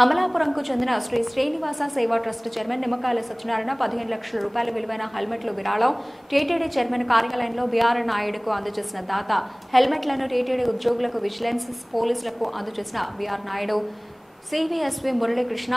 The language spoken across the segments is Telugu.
అమలాపురంకు చెందిన శ్రీ శ్రీనివాస సేవా ట్రస్ట్ చైర్మన్ నిమ్మకాయల సత్యనారాయణ 15 లక్షల రూపాయల విలువైన హెల్మెట్లు విరాళం టీటీడీ చైర్మన్ కార్యాలయంలో బీఆర్ నాయుడుకు అందజేసిన దాత హెల్మెట్లను టీటీడీ ఉద్యోగులకు విజిలెన్స్ పోలీసులకు అందజేసిన BR Naidu CVSV Muralikrishna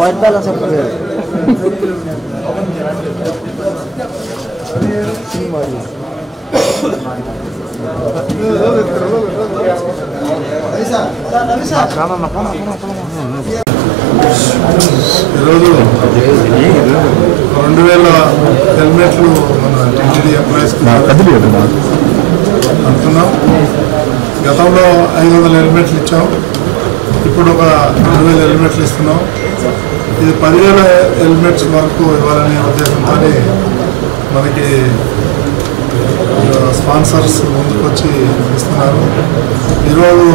white balance of ఈరోజు 2000 హెల్మెట్లు మన టీటీడీ ఎంప్లాయీస్ అనుకున్నాం. గతంలో 500 హెల్మెట్లు ఇచ్చాం, ఇప్పుడు ఒక 2000 హెల్మెట్లు ఇస్తున్నాం. ఇది 10,000 హెల్మెట్స్ వరకు ఇవ్వాలనే ఉద్దేశంతో మనకి స్పాన్సర్స్ ముందుకు వచ్చి ఇస్తున్నారు. ఈరోజు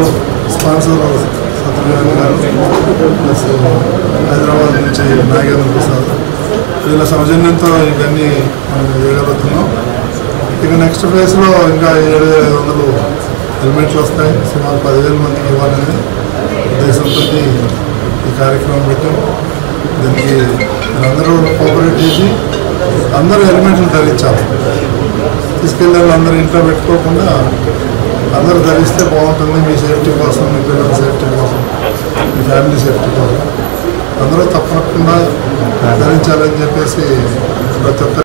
స్పాన్సర్ సత్యనారాయణ గారు ప్లస్ హైదరాబాద్ నుంచి నాగేంద్ర ప్రసాద్, వీళ్ళ సౌజన్యంతో ఇవన్నీ మనం చేయగలుగుతున్నాం. ఇక నెక్స్ట్ ఫేజ్లో ఇంకా 7,500 హెల్మెట్లు వస్తాయి. సుమారు 10,000 మందికి ఇవ్వాలనే ఉద్దేశంతో ఈ కార్యక్రమం పెట్టాం. దీనికి అందరూ కోఆపరేట్ చేసి అందరూ హెల్మెట్లు ధరించాలి. తీసుకెళ్ళి అందరూ ఇంట్లో పెట్టుకోకుండా అందరూ ధరిస్తే బాగుంటుంది. మీ సేఫ్టీ కోసం, మీ పిల్లల సేఫ్టీ కోసం, మీ ఫ్యామిలీ సేఫ్టీ కోసం అందరూ తప్పకుండా ధరించాలని చెప్పేసి ప్రతి ఒక్క